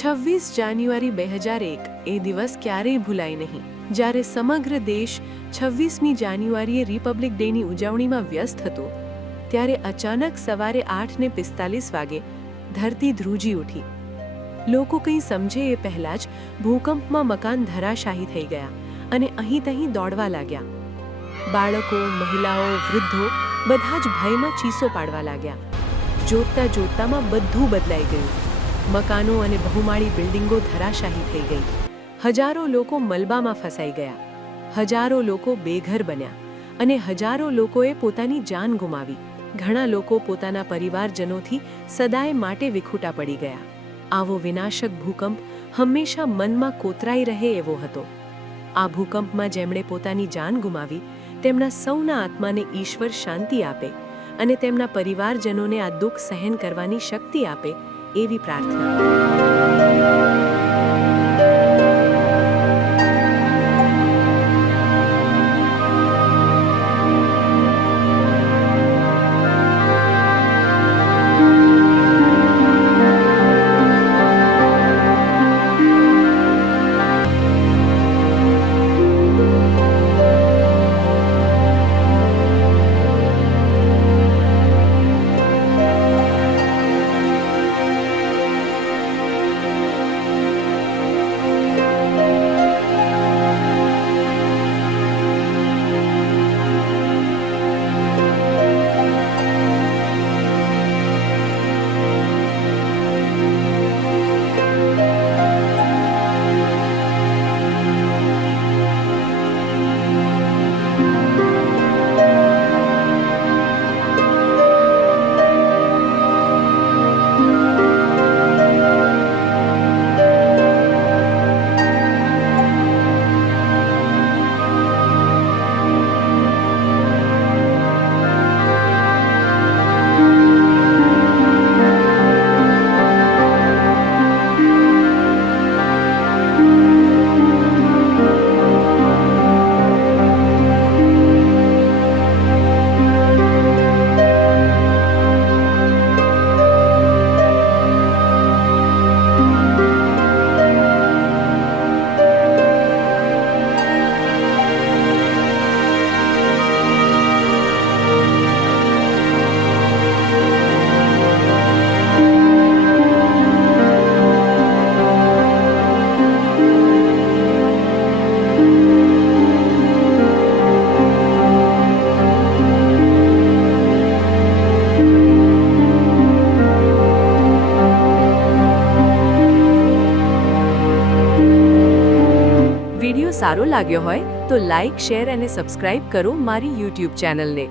છવ્વીસ જાન્યુઆરી બે હજાર એક, એ દિવસ ક્યારેય ભૂલાય નહીં. જ્યારે સમગ્ર દેશ છવ્વીસમી જાન્યુઆરીએ રિપબ્લિક ડેની ઉજવણીમાં વ્યસ્ત હતો, ત્યારે અચાનક સવારે આઠ ને પિસ્તાલીસ વાગે ધરતી ધ્રુજી ઉઠી. લોકો કંઈ સમજે એ પહેલાં જ ભૂકંપમાં મકાન ધરાશાહી થઈ ગયા અને અહીં તહીં દોડવા લાગ્યા. બાળકો, મહિલાઓ, વૃદ્ધો બધા જ ભયમાં ચીસો પાડવા લાગ્યા. જોતતા જોતતામાં બધું બદલાઈ ગયું. મકાનો અને બહુમાળી બિલ્ડિંગો ધરાશાહી થઈ ગઈ. હજારો લોકો મલબામાં ફસાઈ ગયા. હજારો લોકો બેઘર બન્યા અને હજારો લોકોએ પોતાની જાન ગુમાવી. ઘણા લોકો પોતાના પરિવારજનોથી સદાય માટે વિખૂટા પડી ગયા. આવો વિનાશક ભૂકંપ હંમેશા મનમાં કોતરાઈ રહે એવો હતો. આ ભૂકંપમાં જેમણે પોતાની જાન ગુમાવી, તેમના સૌના આત્માને ઈશ્વર શાંતિ આપે અને તેમના પરિવારજનોને આ દુઃખ સહન કરવાની શક્તિ આપે એવી પ્રાર્થના. સારો લાગ્યો હોય તો લાઇક શેર અને સબસ્ક્રાઇબ કરો મારી યુટ્યુબ ચેનલને.